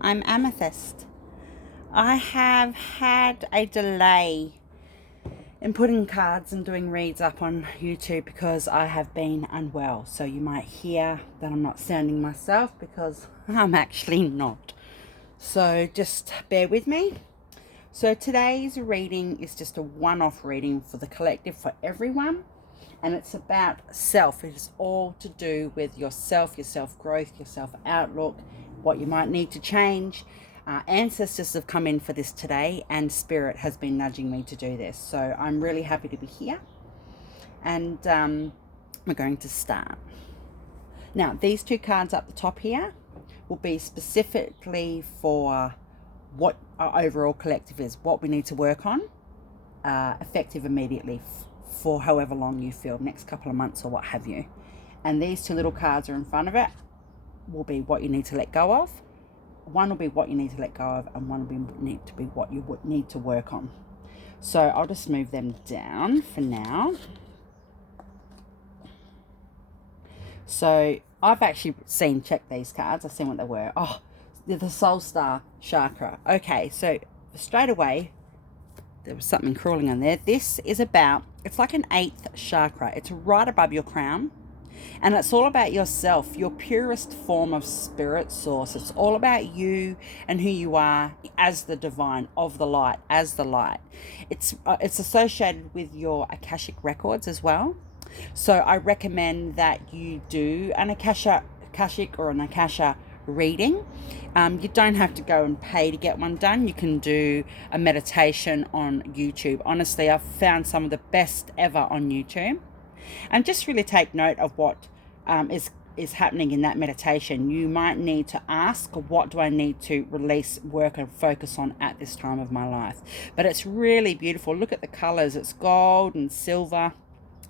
I'm Amethyst. I have had a delay in putting cards and doing reads up on YouTube because I have been unwell. So you might hear that I'm not sounding myself because I'm actually not. So just bear with me. So today's reading is just a one-off reading for the collective, for everyone. And it's about self. It is all to do with yourself, your self-growth, your self-outlook, what you might need to change. Ancestors have come in for this today, and Spirit has been nudging me to do this. So I'm really happy to be here. And we're going to start. Now, these two cards up the top here will be specifically for what our overall collective is, what we need to work on, effective immediately for however long you feel, next couple of months or what have you. And these two little cards are in front of it, will be what you need to let go of. One will be what you need to let go of, and one will need to be what you would need to work on. So I'll just move them down for now. So I've actually checked these cards. I've seen what they were. Oh, they're the Soul Star chakra. Okay, so straight away, there was something crawling on there. This is about, it's like an 8th chakra. It's right above your crown. And it's all about yourself, your purest form of spirit source. It's all about you and who you are as the divine, of the light, as the light. It's associated with your Akashic records as well. So I recommend that you do an Akashic or an Akasha reading. You don't have to go and pay to get one done. You can do a meditation on YouTube. Honestly, I've found some of the best ever on YouTube. And just really take note of what is happening in that meditation. You might need to ask, what do I need to release, work and focus on at this time of my life? But it's really beautiful. Look at the colors. It's gold and silver.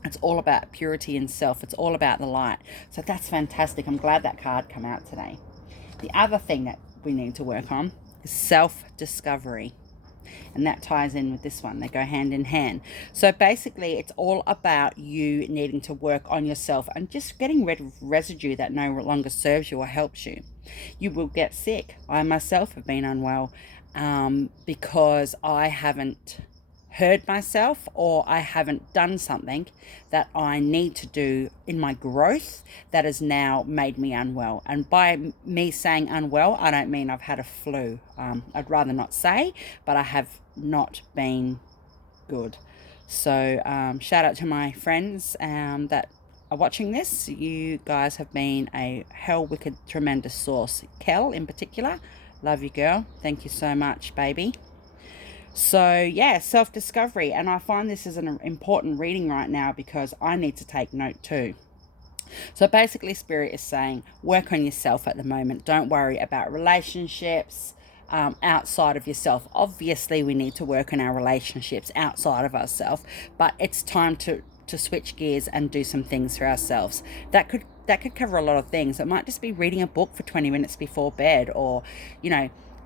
It's all about purity and self. It's all about the light. So that's fantastic. I'm glad that card came out today. The other thing that we need to work on is self-discovery. And that ties in with this one. They go hand in hand. So basically, it's all about you needing to work on yourself and just getting rid of residue that no longer serves you or helps you. You will get sick. I myself have been unwell because I haven't heard myself, or I haven't done something that I need to do in my growth that has now made me unwell. And by me saying unwell, I don't mean I've had a flu. I'd rather not say, but I have not been good. So shout out to my friends that are watching this. You guys have been a hell wicked tremendous source. Kel in particular, love you, girl. Thank you so much, baby. So yeah, self-discovery. And I find this is an important reading right now because I need to take note too. So basically, Spirit is saying, work on yourself at the moment. Don't worry about relationships outside of yourself. Obviously, we need to work on our relationships outside of ourselves, but it's time to switch gears and do some things for ourselves. That could cover a lot of things. It might just be reading a book for 20 minutes before bed, or,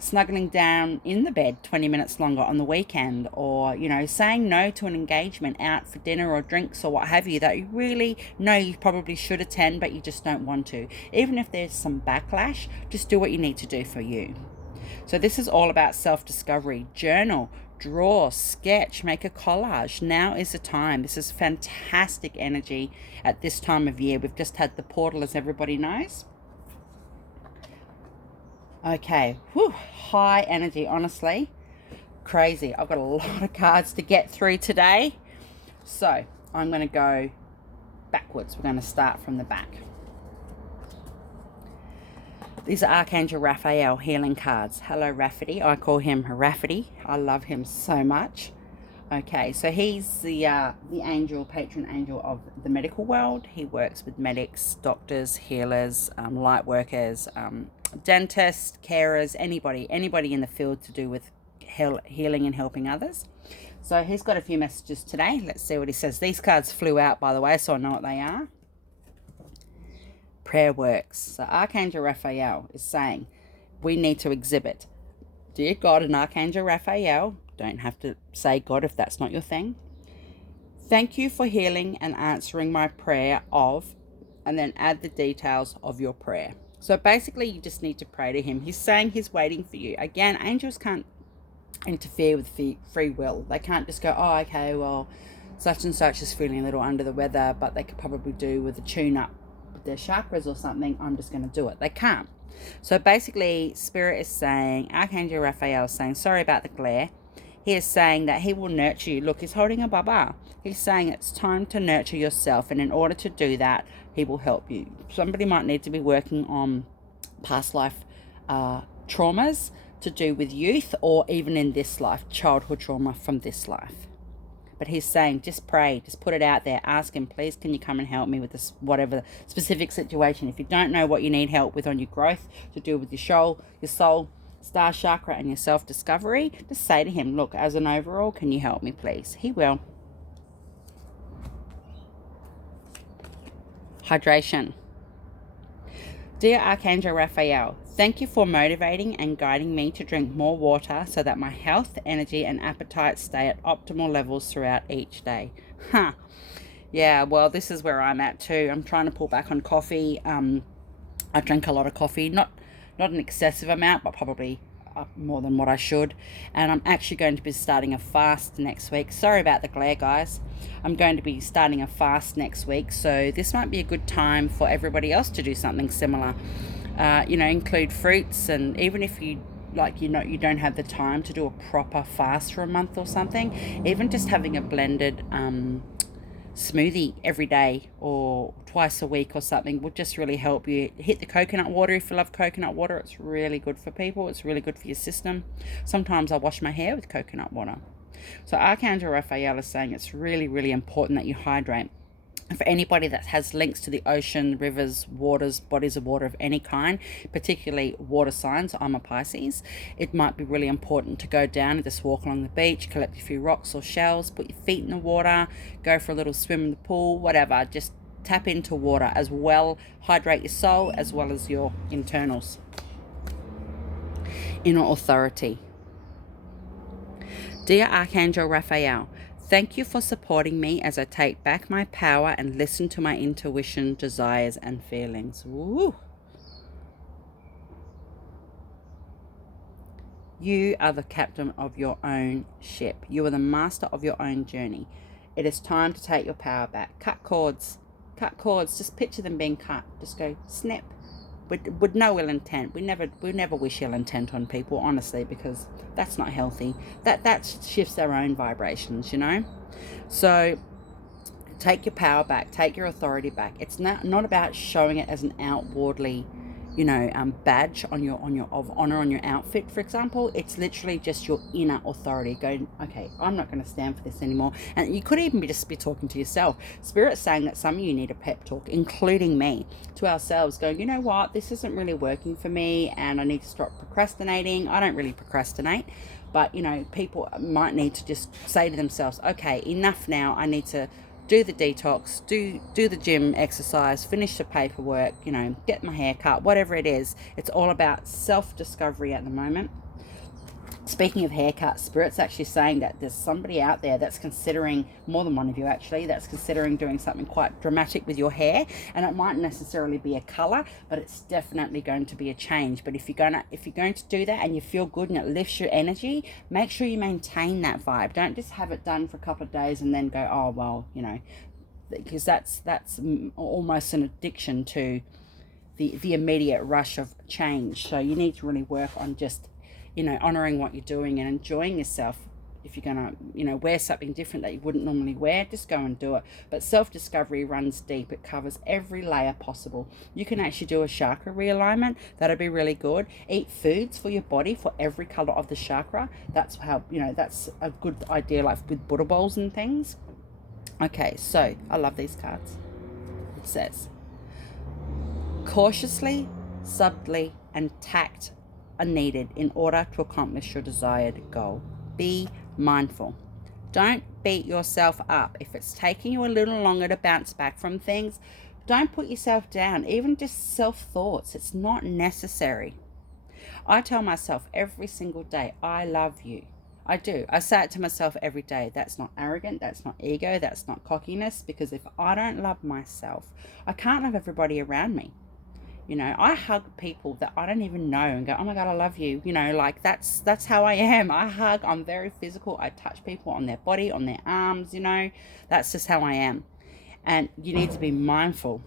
snuggling down in the bed 20 minutes longer on the weekend, or, saying no to an engagement out for dinner or drinks or what have you that you really know you probably should attend, but you just don't want to. Even if there's some backlash, just do what you need to do for you. So this is all about self-discovery. Journal, draw, sketch, make a collage. Now is the time. This is fantastic energy at this time of year. We've just had the portal, as everybody knows. Okay, whew, high energy, honestly. Crazy. I've got a lot of cards to get through today. So I'm going to go backwards. We're going to start from the back. These are Archangel Raphael healing cards. Hello, Rafferty. I call him Rafferty. I love him so much. Okay, so he's the angel, patron angel of the medical world. He works with medics, doctors, healers, light workers, dentists, carers, anybody in the field to do with healing and helping others. So he's got a few messages today. Let's see what he says. These cards flew out, by the way, so I know what they are. Prayer works. So Archangel Raphael is saying we need to exhibit, dear God and Archangel Raphael, don't have to say God if that's not your thing. Thank you for healing and answering my prayer of, and then add the details of your prayer. So basically, you just need to pray to him. He's saying he's waiting for you. Again, angels can't interfere with free will. They can't just go, oh, okay, well, such and such is feeling a little under the weather, but they could probably do with a tune-up with their chakras or something. I'm just going to do it. They can't. So basically, Spirit is saying, Archangel Raphael is saying, sorry about the glare. He is saying that he will nurture you. Look, he's holding a baba. He's saying it's time to nurture yourself. And in order to do that, he will help you. Somebody might need to be working on past life traumas to do with youth, or even in this life, childhood trauma from this life. But he's saying, just pray, just put it out there. Ask him, please, can you come and help me with this, whatever specific situation. If you don't know what you need help with on your growth to do with your soul, star chakra, and your self-discovery, just say to him, look, as an overall, can you help me, please? He will. Hydration. Dear Archangel Raphael, thank you for motivating and guiding me to drink more water so that my health, energy, and appetite stay at optimal levels throughout each day. Yeah, well, this is where I'm at too. I'm trying to pull back on coffee. I drink a lot of coffee, not an excessive amount, but probably more than what I should. And I'm actually going to be starting a fast next week. Sorry about the glare, guys. I'm going to be starting a fast next week, so this might be a good time for everybody else to do something similar. Include fruits, and even if you you don't have the time to do a proper fast for a month or something, even just having a blended smoothie every day or twice a week or something will just really help you. Hit the coconut water if you love coconut water. It's really good for people. It's really good for your system. Sometimes I wash my hair with coconut water. So Archangel Raphael is saying it's really, really important that you hydrate. For anybody that has links to the ocean, rivers, waters, bodies of water of any kind, particularly water signs, I'm a Pisces, it might be really important to go down and just walk along the beach, collect a few rocks or shells, put your feet in the water, go for a little swim in the pool, whatever. Just tap into water as well. Hydrate your soul as well as your internals. Inner authority. Dear Archangel Raphael, thank you for supporting me as I take back my power and listen to my intuition, desires, and feelings. Woo! You are the captain of your own ship. You are the master of your own journey. It is time to take your power back. Cut cords. Cut cords. Just picture them being cut. Just go snip. With no ill intent. We never wish ill intent on people, honestly, because that's not healthy. That shifts their own vibrations, So take your power back, take your authority back. It's not about showing it as an outwardly, badge of honor on your outfit, for example. It's literally just your inner authority going, okay, I'm not going to stand for this anymore. And you could even just be talking to yourself. Spirit's saying that some of you need a pep talk, including me, to ourselves, going, you know what, this isn't really working for me, and I need to stop procrastinating. I don't really procrastinate, but people might need to just say to themselves, okay, enough now. I need to do the detox, do the gym exercise, finish the paperwork, get my hair cut, whatever it is. It's all about self-discovery at the moment. Speaking of haircuts, Spirit's actually saying that there's somebody out there that's considering, more than one of you actually, that's considering doing something quite dramatic with your hair. And it might necessarily be a color, but it's definitely going to be a change. But if you're going to do that and you feel good and it lifts your energy, make sure you maintain that vibe. Don't just have it done for a couple of days and then go, oh well, because that's almost an addiction to the immediate rush of change. So you need to really work on just honoring what you're doing and enjoying yourself. If you're gonna wear something different that you wouldn't normally wear, just go and do it. But self-discovery runs deep. It covers every layer possible. You can actually do a chakra realignment. That'd be really good. Eat foods for your body for every color of the chakra. That's how that's a good idea, like with Buddha bowls and things. Okay, so I love these cards. It says, cautiously, subtly, and tact are needed in order to accomplish your desired goal. Be mindful. Don't beat yourself up. If it's taking you a little longer to bounce back from things, don't put yourself down. Even just self-thoughts, it's not necessary. I tell myself every single day, I love you. I do. I say it to myself every day. That's not arrogant. That's not ego. That's not cockiness. Because if I don't love myself, I can't love everybody around me. You know, I hug people that I don't even know and go, oh my God, I love you. You know, like that's how I am. I hug, I'm very physical. I touch people on their body, on their arms, you know, that's just how I am. And you need to be mindful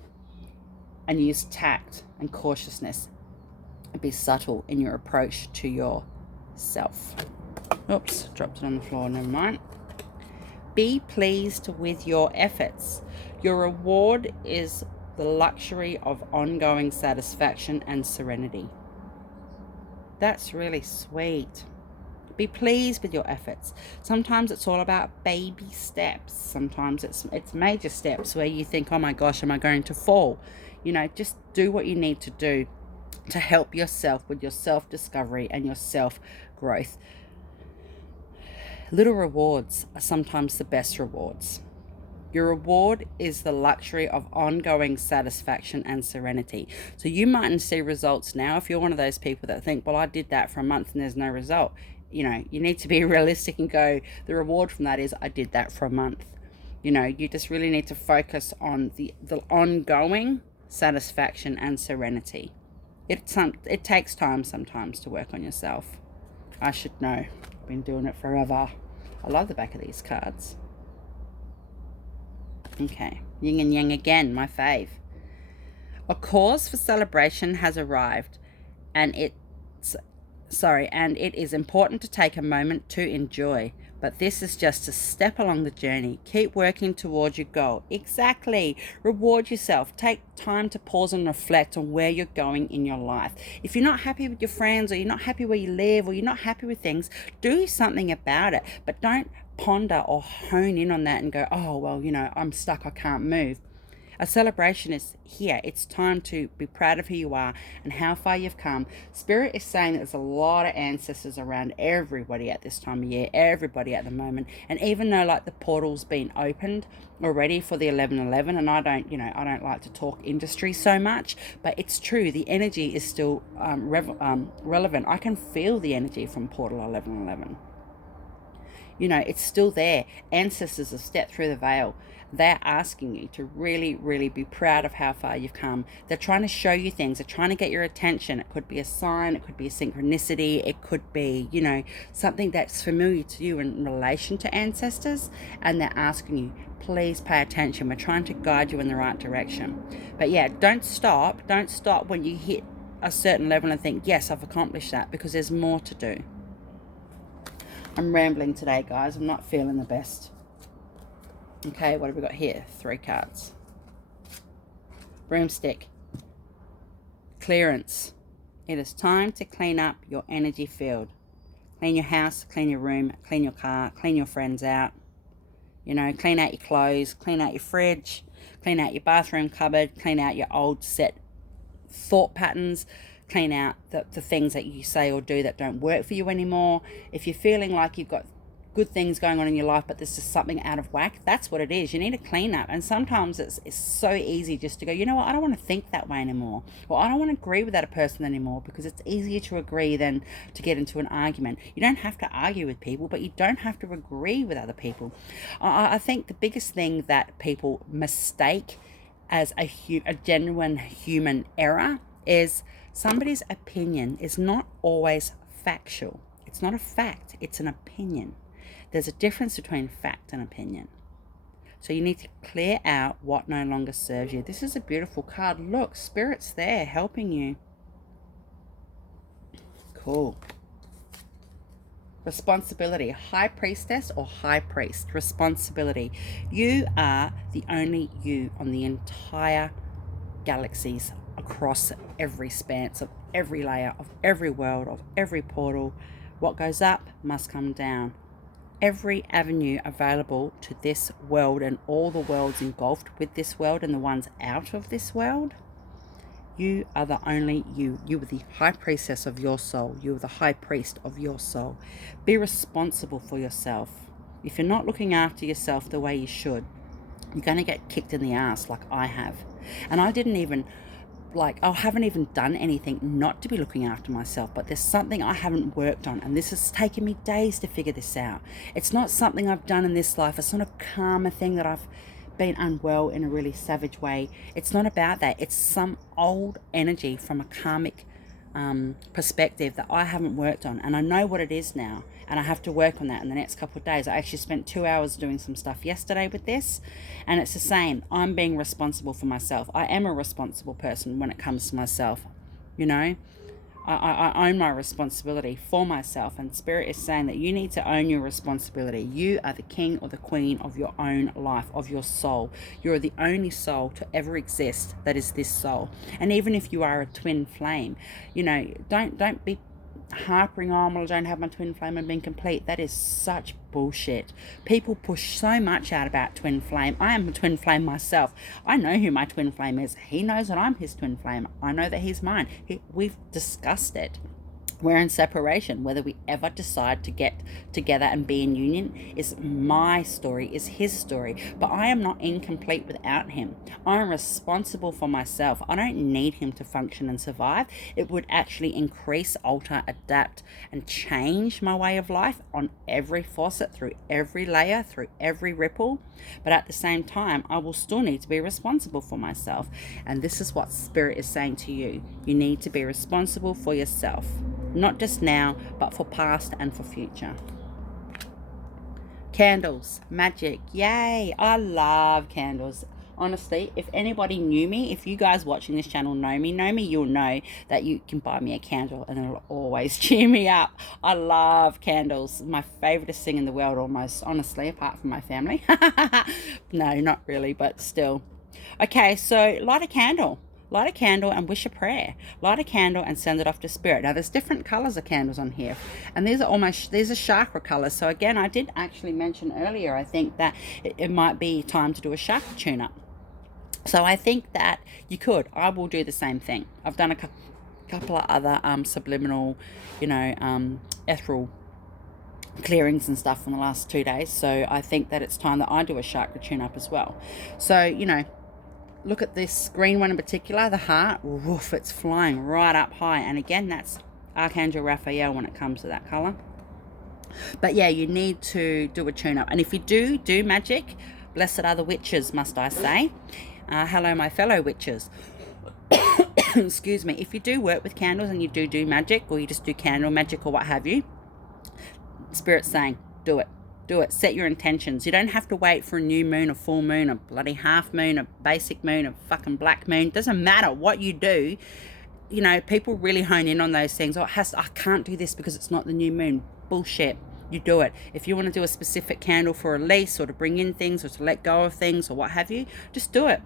and use tact and cautiousness and be subtle in your approach to yourself. Oops, dropped it on the floor, never mind. Be pleased with your efforts. Your reward is the luxury of ongoing satisfaction and serenity. That's really sweet. Be pleased with your efforts. Sometimes it's all about baby steps. Sometimes it's major steps where you think, oh my gosh, am I going to fall? You know, just do what you need to do to help yourself with your self-discovery and your self-growth. Little rewards are sometimes the best rewards. Your reward is the luxury of ongoing satisfaction and serenity. So you mightn't see results now if you're one of those people that think, well, I did that for a month and there's no result. You know, you need to be realistic and go, the reward from that is I did that for a month. You know, you just really need to focus on the ongoing satisfaction and serenity. It takes time sometimes to work on yourself. I should know. I've been doing it forever. I love the back of these cards. Okay, yin and yang again, my fave. A cause for celebration has arrived, and it is important to take a moment to enjoy. But this is just a step along the journey. Keep working towards your goal. Exactly. Reward yourself. Take time to pause and reflect on where you're going in your life. If you're not happy with your friends, or you're not happy where you live, or you're not happy with things, do something about it. But don't ponder or hone in on that and go, oh, well, you know, I'm stuck, I can't move. A celebration is here. It's time to be proud of who you are and how far you've come. Spirit is saying that there's a lot of ancestors around everybody at this time of year, everybody at the moment. And even though like the portal's been opened already for the 1111, and I don't like to talk industry so much, but it's true. The energy is still relevant. I can feel the energy from portal 1111. You know, it's still there. Ancestors have stepped through the veil. They're asking you to really, really be proud of how far you've come. They're trying to show you things. They're trying to get your attention. It could be a sign. It could be a synchronicity. It could be, you know, something that's familiar to you in relation to ancestors. And they're asking you, please pay attention. We're trying to guide you in the right direction. But yeah, don't stop. Don't stop when you hit a certain level and think, yes, I've accomplished that, because there's more to do. I'm rambling today, guys. I'm not feeling the best. Okay, what have we got here? 3 cards. Broomstick. Clearance. It is time to clean up your energy field. Clean your house, clean your room, clean your car, clean your friends out. You know, clean out your clothes, clean out your fridge, clean out your bathroom cupboard, clean out your old set thought patterns, clean out the things that you say or do that don't work for you anymore. If you're feeling like you've got good things going on in your life, but there's just something out of whack, that's what it is. You need a clean up. And sometimes it's so easy just to go, you know what, I don't want to think that way anymore, or I don't want to agree with that person anymore, because it's easier to agree than to get into an argument. You don't have to argue with people, but you don't have to agree with other people. I think the biggest thing that people mistake as a genuine human error is somebody's opinion is not always factual. It's not a fact, it's an opinion. There's a difference between fact and opinion. So you need to clear out what no longer serves you. This is a beautiful card. Look, Spirit's there helping you. Cool. Responsibility. High priestess or high priest. Responsibility. You are the only you on the entire galaxies, across every span of every layer of every world, of every portal. What goes up must come down. Every avenue available to this world and all the worlds engulfed with this world and the ones out of this world, you are the only you. You are the high priestess of your soul. You are the high priest of your soul. Be responsible for yourself. If you're not looking after yourself the way you should, you're going to get kicked in the ass like I have. And I haven't even done anything not to be looking after myself, but there's something I haven't worked on, and this has taken me days to figure this out. It's not something I've done in this life. It's not a karma thing that I've been unwell in a really savage way. It's not about that. It's some old energy from a karmic perspective that I haven't worked on, and I know what it is now, and I have to work on that in the next couple of days. I actually spent 2 hours doing some stuff yesterday with this, and it's the same. I'm being responsible for myself. I am a responsible person when it comes to myself, you know. I own my responsibility for myself, and Spirit is saying that you need to own your responsibility. You are the king or the queen of your own life, of your soul. You're the only soul to ever exist that is this soul. And even if you are a twin flame, you know, don't be harping on, well, I don't have my twin flame and being complete. That is such bullshit. People push so much out about twin flame. I am a twin flame myself. I know who my twin flame is. He knows that I'm his twin flame. I know that he's mine. We've discussed it. We're in separation. Whether we ever decide to get together and be in union is my story, is his story. But I am not incomplete without him. I'm responsible for myself. I don't need him to function and survive. It would actually increase, alter, adapt, and change my way of life on every faucet, through every layer, through every ripple. But at the same time, I will still need to be responsible for myself. And this is what Spirit is saying to you. You need to be responsible for yourself. Not just now, but for past and for future. Candles, magic, yay! I love candles. Honestly, if anybody knew me, if you guys watching this channel know me, you'll know that you can buy me a candle and it'll always cheer me up. I love candles. My favoriteest thing in the world almost, honestly, apart from my family. No, not really, but still. Okay, so light a candle. Light a candle and wish a prayer. Light a candle and send it off to Spirit. Now, there's different colors of candles on here, and these are chakra colors. So again, I did actually mention earlier, I think that it might be time to do a chakra tune-up. So I think that you could. I will do the same thing. I've done a couple of other subliminal, ethereal clearings and stuff in the last 2 days. So I think that it's time that I do a chakra tune-up as well. So, look at this green one in particular, the heart. Woof, it's flying right up high. And again, that's Archangel Raphael when it comes to that color. But yeah, you need to do a tune-up. And if you do magic, blessed are the witches, must I say. Hello, my fellow witches. Excuse me. If you do work with candles and you do magic, or you just do candle magic or what have you, Spirit's saying, do it. Do it. Set your intentions. You don't have to wait for a new moon, a full moon, a bloody half moon, a basic moon, a fucking black moon. Doesn't matter what you do. People really hone in on those things. I can't do this because it's not the new moon. Bullshit. You do it. If you want to do a specific candle for release or to bring in things or to let go of things or what have you, just do it.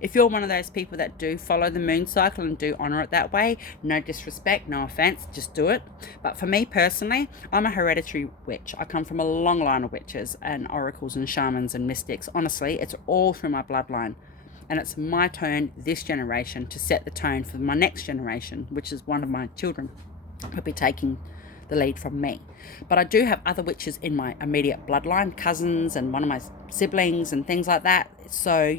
If you're one of those people that do follow the moon cycle and do honor it that way, no disrespect, no offense, just do it. But for me personally, I'm a hereditary witch. I come from a long line of witches and oracles and shamans and mystics. Honestly, it's all through my bloodline. And it's my turn this generation to set the tone for my next generation, which is one of my children who'll be taking the lead from me. But I do have other witches in my immediate bloodline, cousins and one of my siblings and things like that. So,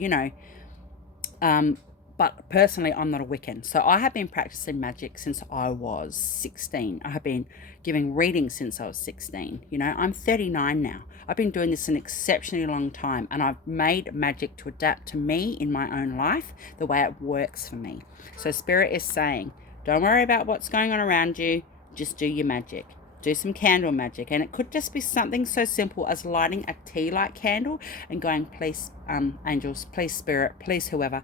but personally, I'm not a Wiccan. So I have been practicing magic since I was 16. I have been giving readings since I was 16. I'm 39 now. I've been doing this an exceptionally long time, and I've made magic to adapt to me in my own life, the way it works for me. So Spirit is saying, don't worry about what's going on around you. Just do your magic. Do some candle magic. And it could just be something so simple as lighting a tea light candle and going, please, angels, please, Spirit, please, whoever,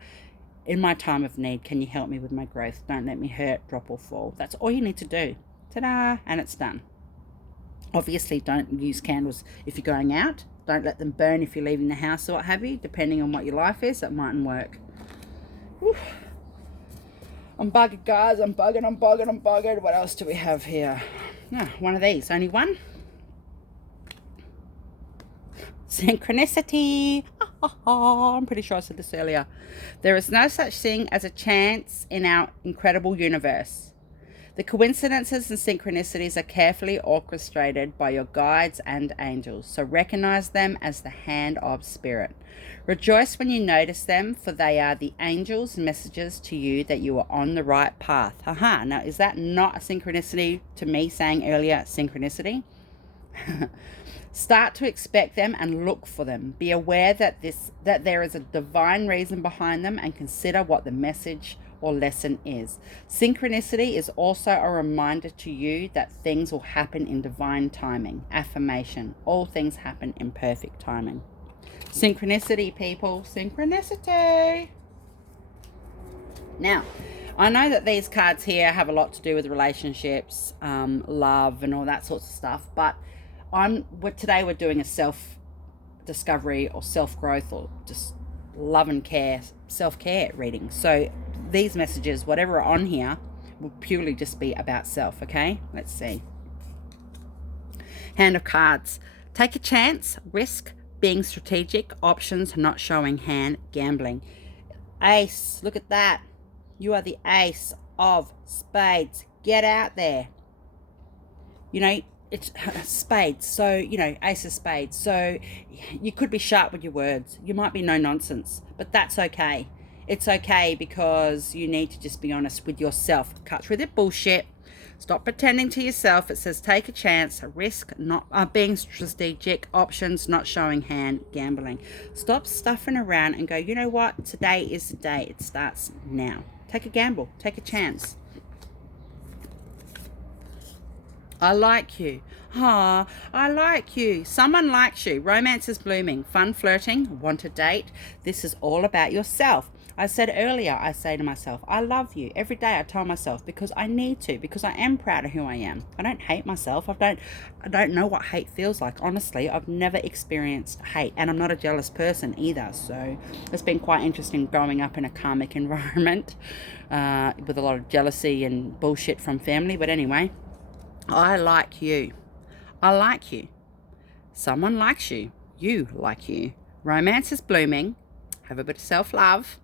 in my time of need, can you help me with my growth? Don't let me hurt, drop, or fall. That's all you need to do. Ta-da! And it's done. Obviously, don't use candles if you're going out. Don't let them burn if you're leaving the house or what have you. Depending on what your life is, that mightn't work. Whew. I'm bugging, guys. I'm bugging. What else do we have here? One of these. Only one. Synchronicity. I'm pretty sure I said this earlier. There is no such thing as a chance in our incredible universe. The coincidences and synchronicities are carefully orchestrated by your guides and angels, so recognize them as the hand of Spirit. Rejoice when you notice them, for they are the angels' messages to you that you are on the right path. Now, is that not a synchronicity to me saying earlier synchronicity? Start to expect them and look for them. Be aware that there is a divine reason behind them, and consider what the message or lesson is. Synchronicity is also a reminder to you that things will happen in divine timing. Affirmation: all things happen in perfect timing. Synchronicity, people. Synchronicity. Now, I know that these cards here have a lot to do with relationships, love, and all that sorts of stuff, but today we're doing a self-discovery or self-growth or just love and care, self-care reading. So these messages, whatever are on here, will purely just be about self, okay? Let's see. Hand of Cards. Take a chance, risk, being strategic, options, not showing hand, gambling. Ace, look at that. You are the Ace of Spades. Get out there. You know, it's spades. So, you know, Ace of Spades. So you could be sharp with your words. You might be no nonsense, but that's okay. It's okay, because you need to just be honest with yourself. Cut through the bullshit. Stop pretending to yourself. It says take a chance, a risk, not being strategic, options, not showing hand, gambling. Stop stuffing around and go, you know what? Today is the day. It starts now. Take a gamble. Take a chance. I like you. Ah, I like you. Someone likes you. Romance is blooming. Fun flirting. Want a date. This is all about yourself. I said earlier, I say to myself, I love you. Every day I tell myself, because I need to, because I am proud of who I am. I don't hate myself. I don't know what hate feels like. Honestly, I've never experienced hate, and I'm not a jealous person either. So it's been quite interesting growing up in a karmic environment with a lot of jealousy and bullshit from family. But anyway, I like you. I like you. Someone likes you. You like you. Romance is blooming. Have a bit of self-love.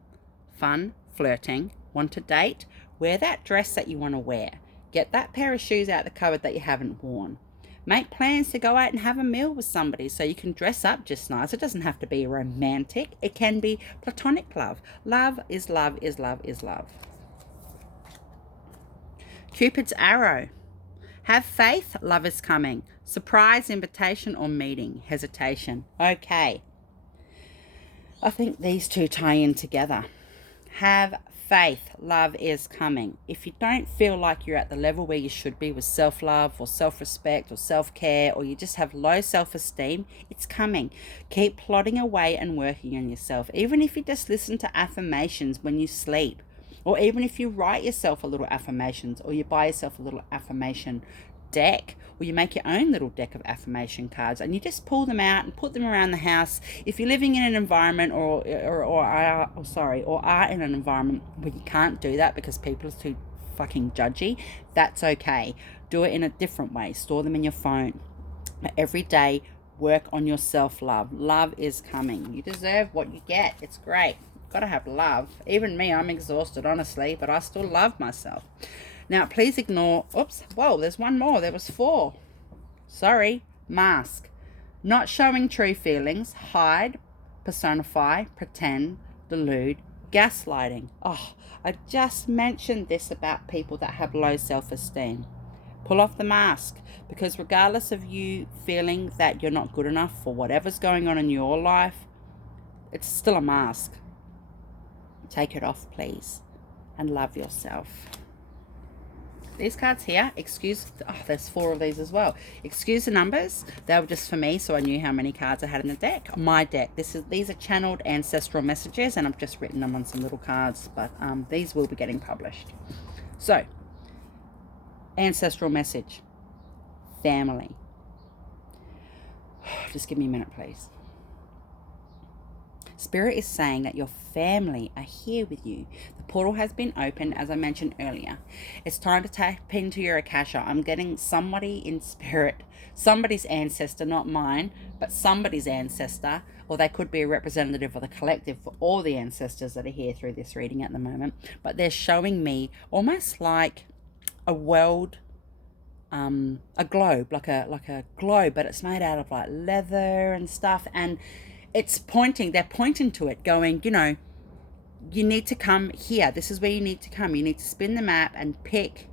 Fun, flirting. Want to date. Wear that dress that you want to wear. Get that pair of shoes out the cupboard that you haven't worn. Make plans to go out and have a meal with somebody so you can dress up just nice. It doesn't have to be romantic. It can be platonic love. Love is love is love is love. Cupid's arrow. Have faith, love is coming. Surprise, invitation, or meeting. Hesitation. Okay. I think these two tie in together. Have faith, love is coming. If you don't feel like you're at the level where you should be with self-love or self-respect or self-care, or you just have low self-esteem, it's coming. Keep plodding away and working on yourself. Even if you just listen to affirmations when you sleep, or even if you write yourself a little affirmations, or you buy yourself a little affirmation deck, or you make your own little deck of affirmation cards and you just pull them out and put them around the house. If you're living in an environment or are in an environment where you can't do that because people are too fucking judgy, that's okay. Do it in a different way. Store them in your phone. But every day, work on your self-love. Love is coming. You deserve what you get. It's great. Gotta have love. Even me, I'm exhausted, honestly, but I still love myself. Now, please ignore, oops, whoa, there's one more. There was 4. Sorry. Mask. Not showing true feelings. Hide, personify, pretend, delude, gaslighting. Oh, I just mentioned this about people that have low self-esteem. Pull off the mask, because regardless of you feeling that you're not good enough for whatever's going on in your life, it's still a mask. Take it off, please, and love yourself. These cards here, there's 4 of these as well. Excuse the numbers. They were just for me, so I knew how many cards I had in the deck. My deck. These are channeled ancestral messages, and I've just written them on some little cards, but these will be getting published. So, ancestral message. Family. Just give me a minute, please. Spirit is saying that your family are here with you. The portal has been opened, as I mentioned earlier. It's time to tap into your Akasha. I'm getting somebody in spirit, somebody's ancestor, not mine, but somebody's ancestor, or they could be a representative of the collective for all the ancestors that are here through this reading at the moment. But they're showing me almost like a world, a globe, like a globe, but it's made out of like leather and stuff, and they're pointing to it, going, you know, you need to come here. This is where you need to come. You need to spin the map and pick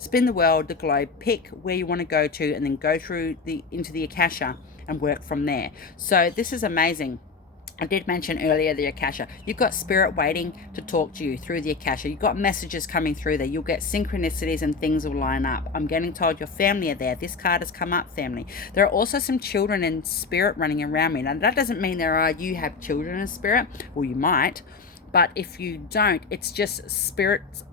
spin the world, the globe, pick where you want to go to, and then go through into the Akasha and work from there. So this is amazing. I did mention earlier the Akasha. You've got spirit waiting to talk to you through the Akasha. You've got messages coming through there. You'll get synchronicities and things will line up. I'm getting told your family are there. This card has come up, family. There are also some children in spirit running around me. Now, that doesn't mean you have children in spirit. Well, you might. But if you don't, it's just spirits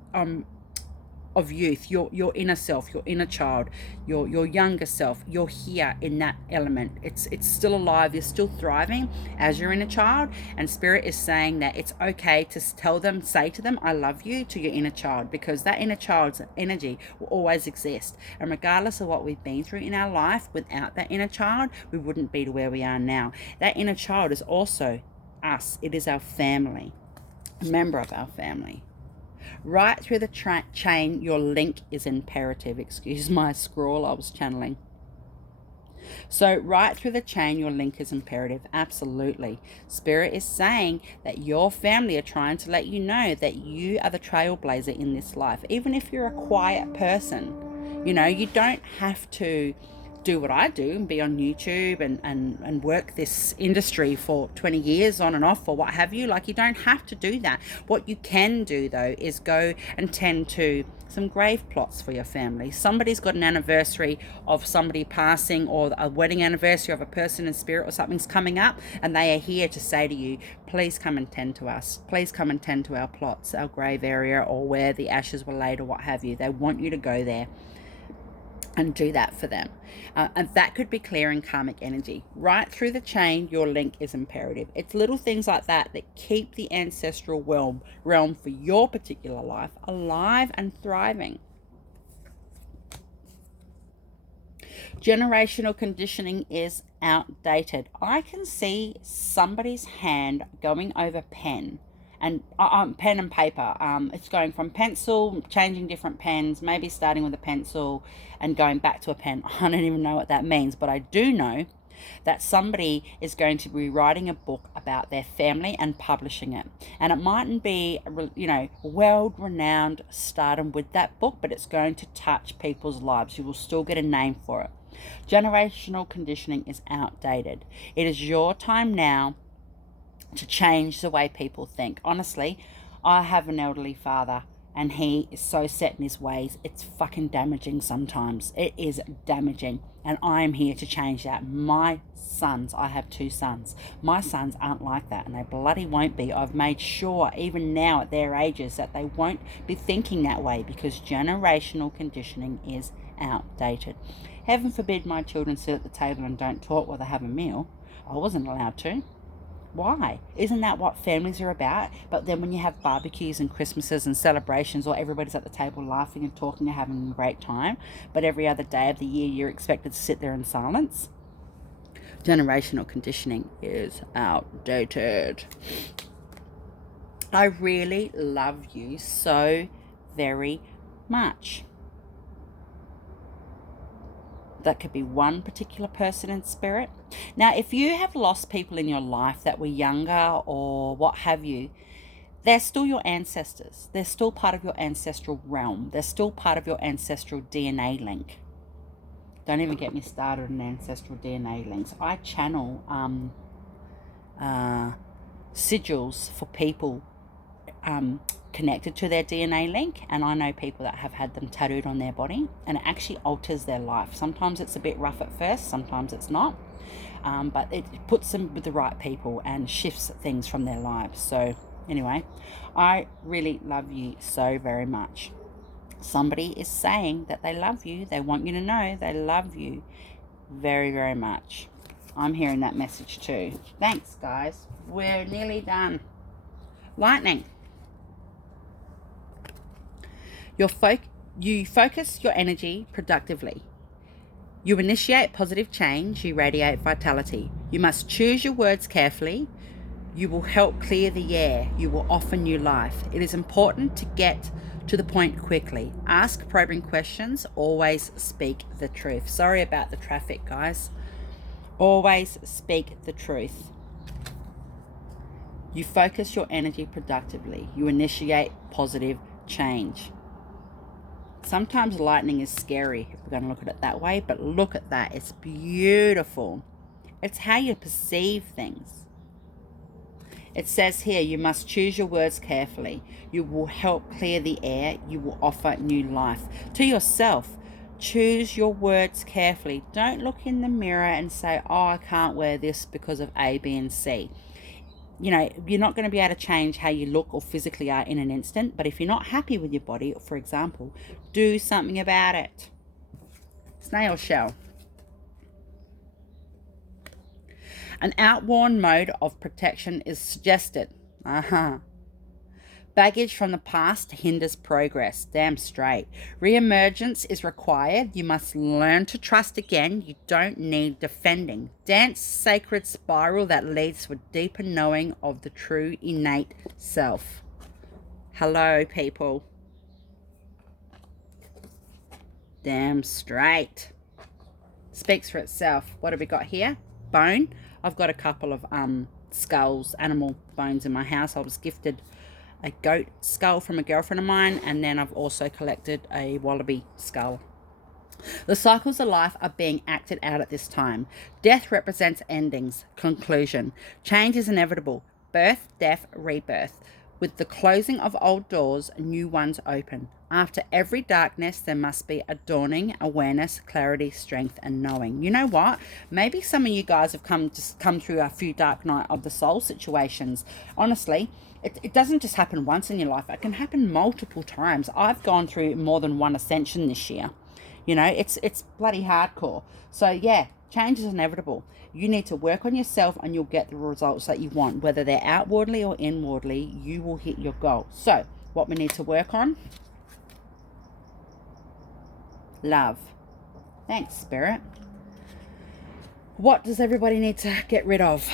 of youth, your inner self, your inner child, your younger self. You're here in that element. It's still alive. You're still thriving as your inner child, and spirit is saying that it's okay to say to them, I love you, to your inner child, because that inner child's energy will always exist. And regardless of what we've been through in our life, without that inner child, we wouldn't be to where we are now. That inner child is also us. It is our family, a member of our family. Right through the chain, your link is imperative. Excuse my scrawl, I was channeling. So right through the chain, your link is imperative. Absolutely. Spirit is saying that your family are trying to let you know that you are the trailblazer in this life. Even if you're a quiet person, you don't have to do what I do and be on YouTube and work this industry for 20 years on and off or what have you. Like, you don't have to do that. What you can do, though, is go and tend to some grave plots for your family. Somebody's got an anniversary of somebody passing, or a wedding anniversary of a person in spirit, or something's coming up, and they are here to say to you, please come and tend to us. Please come and tend to our plots, our grave area, or where the ashes were laid, or what have you. They want you to go there and do that for them. And that could be clearing karmic energy. Right through the chain, your link is imperative. It's little things like that that keep the ancestral realm for your particular life alive and thriving. Generational conditioning is outdated. I can see somebody's hand going over pen and pen and paper. It's going from pencil, changing different pens, maybe starting with a pencil and going back to a pen. I don't even know what that means, but I do know that somebody is going to be writing a book about their family and publishing it. And it mightn't be, world-renowned stardom with that book, but it's going to touch people's lives. You will still get a name for it. Generational conditioning is outdated. It is your time now to change the way people think. Honestly, I have an elderly father and he is so set in his ways. It's fucking damaging sometimes. It is damaging. And I'm here to change that. My sons, I have 2 sons. My sons aren't like that, and they bloody won't be. I've made sure, even now at their ages, that they won't be thinking that way, because generational conditioning is outdated. Heaven forbid my children sit at the table and don't talk while they have a meal. I wasn't allowed to. Why? Isn't that what families are about? But then when you have barbecues and Christmases and celebrations, or everybody's at the table laughing and talking and having a great time, but every other day of the year you're expected to sit there in silence? Generational conditioning is outdated. I really love you so very much. That could be one particular person in spirit. Now, if you have lost people in your life that were younger or what have you, they're still your ancestors. They're still part of your ancestral realm. They're still part of your ancestral DNA link. Don't even get me started on ancestral DNA links. I channel sigils for people connected to their DNA link, and I know people that have had them tattooed on their body, and it actually alters their life. Sometimes it's a bit rough at first, sometimes it's not, but it puts them with the right people and shifts things from their lives. So anyway, I really love you so very much. Somebody is saying that they love you. They want you to know they love you very, very much. I'm hearing that message too. Thanks, guys. We're nearly done. Lightning. You focus your energy productively. You initiate positive change. You radiate vitality. You must choose your words carefully. You will help clear the air. You will offer new life. It is important to get to the point quickly. Ask probing questions. Always speak the truth. Sorry about the traffic, guys. Always speak the truth. You focus your energy productively. You initiate positive change. Sometimes lightning is scary if we're going to look at it that way, but look at that. It's beautiful. It's how you perceive things. It says here, you must choose your words carefully. You will help clear the air. You will offer new life. To yourself, choose your words carefully. Don't look in the mirror and say, oh, I can't wear this because of A, B, and C. You know, you're not going to be able to change how you look or physically are in an instant. But if you're not happy with your body, for example, do something about it. Snail shell. An outworn mode of protection is suggested. Baggage from the past hinders progress. Damn straight. Re-emergence is required. You must learn to trust again. You don't need defending. Dance sacred spiral that leads to a deeper knowing of the true innate self. Hello, people. Damn straight. Speaks for itself. What have we got here? Bone. I've got a couple of skulls, animal bones in my house. I was gifted a goat skull from a girlfriend of mine, and then I've also collected a wallaby skull. The cycles of life are being acted out at this time. Death represents endings, conclusion. Change is inevitable. Birth, death, rebirth. With the closing of old doors, new ones open. After every darkness, there must be a dawning, awareness, clarity, strength, and knowing. You know what? Maybe some of you guys have come through a few dark night of the soul situations. Honestly, it doesn't just happen once in your life. It can happen multiple times. I've gone through more than one ascension this year. You know, it's bloody hardcore. So yeah, change is inevitable. You need to work on yourself and you'll get the results that you want. Whether they're outwardly or inwardly, you will hit your goal. So what we need to work on? Love. Thanks, Spirit. What does everybody need to get rid of?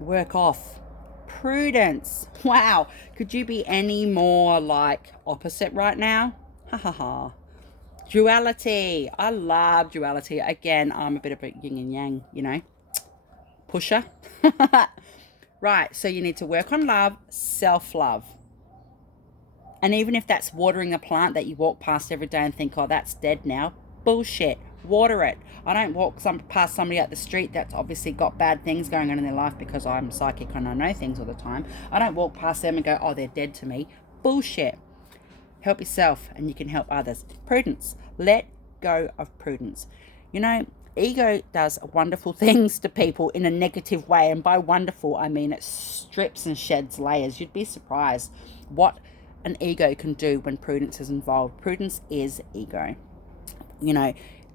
Work off. Prudence. Wow. Could you be any more like opposite right now? Ha ha ha. Duality. I love duality. Again, I'm a bit of a yin and yang, you know, pusher. Right. So you need to work on love, self-love. And even if that's watering a plant that you walk past every day and think, oh, that's dead now. Bullshit. Water it. I don't walk past somebody at the street that's obviously got bad things going on in their life because I'm psychic and I know things all the time. I don't walk past them and go, oh, they're dead to me. Bullshit. Help yourself and you can help others. Prudence. Let go of prudence. You know, ego does wonderful things to people in a negative way. And by wonderful, I mean it strips and sheds layers. You'd be surprised what an ego can do when prudence is involved. Prudence is ego. You know,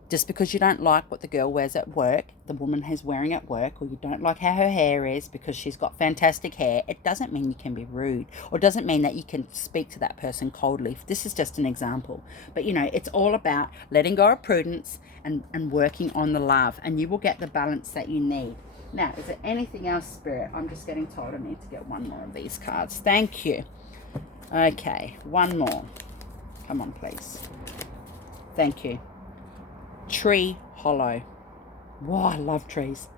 just because you don't like what the girl wears at work, the woman who's wearing at work, or you don't like how her hair is because she's got fantastic hair, it doesn't mean you can be rude, or doesn't mean that you can speak to that person coldly. This is just an example. But, you know, it's all about letting go of prudence and working on the love, and you will get the balance that you need. Now, is there anything else, Spirit? I'm just getting told I need to get one more of these cards. Thank you. Okay, one more. Come on, please. Thank you. Tree hollow. Wow, I love trees.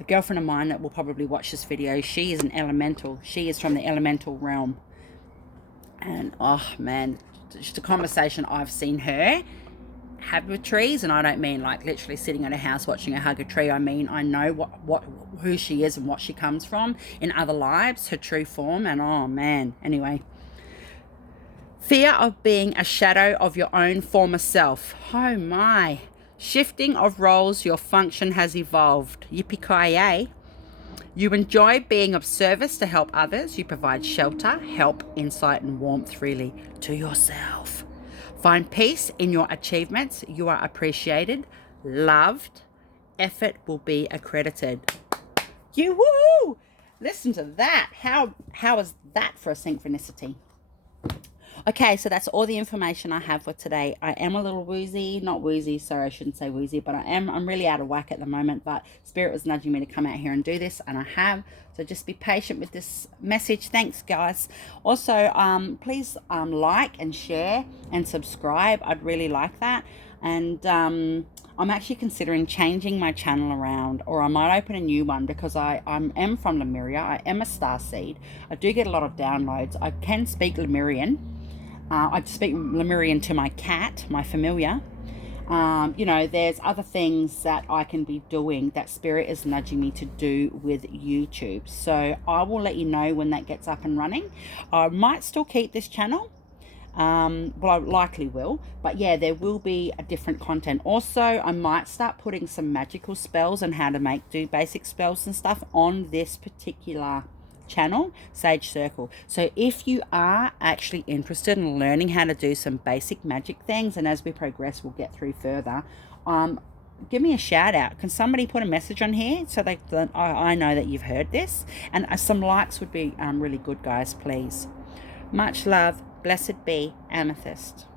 A girlfriend of mine that will probably watch this video, she is an elemental. She is from the elemental realm. And, oh, man, just a conversation I've seen her have with trees. And I don't mean like literally sitting at her house watching her hug a tree. I mean, I know who she is and what she comes from in other lives, her true form. And, oh, man, anyway. Fear of being a shadow of your own former self. Oh, my. Shifting of roles, your function has evolved. Yippee-ki-yay. You enjoy being of service to help others. You provide shelter, help, insight, and warmth freely to yourself. Find peace in your achievements. You are appreciated, loved. Effort will be accredited. You woo! Listen to that. How is that for a synchronicity? Okay, so that's all the information I have for today. I am a little woozy, not woozy, sorry, I shouldn't say woozy, but I'm really out of whack at the moment, but Spirit was nudging me to come out here and do this, and I have. So just be patient with this message. Thanks, guys. Also, please like and share and subscribe. I'd really like that. And I'm actually considering changing my channel around, or I might open a new one, because I am from Lemuria. I am a starseed. I do get a lot of downloads. I can speak Lemurian. I speak Lemurian to my cat, my familiar. You know, there's other things that I can be doing that Spirit is nudging me to do with YouTube. So I will let you know when that gets up and running. I might still keep this channel. Well, I likely will, but yeah, there will be a different content. Also, I might start putting some magical spells and how to do basic spells and stuff on this particular channel, Sage Circle. So if you are actually interested in learning how to do some basic magic things, and as we progress we'll get through further, give me a shout out. Can somebody put a message on here so that I know that you've heard this? And some likes would be really good, guys, please. Much love. Blessed be, Amethyst.